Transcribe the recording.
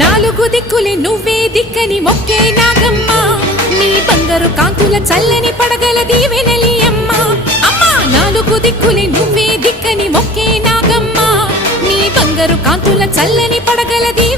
నాలుగు దిక్కులే నువ్వే దిక్కని మొక్కే నాగమ్మ నీ బంగారు కాంతుల చల్లని పడగల దీవెనలి అమ్మ అమ్మా నాలుగు దిక్కులే నువ్వే దిక్కని మొక్కే నాగమ్మ నీ బంగారు కాంతుల చల్లని పడగల దీవెనలి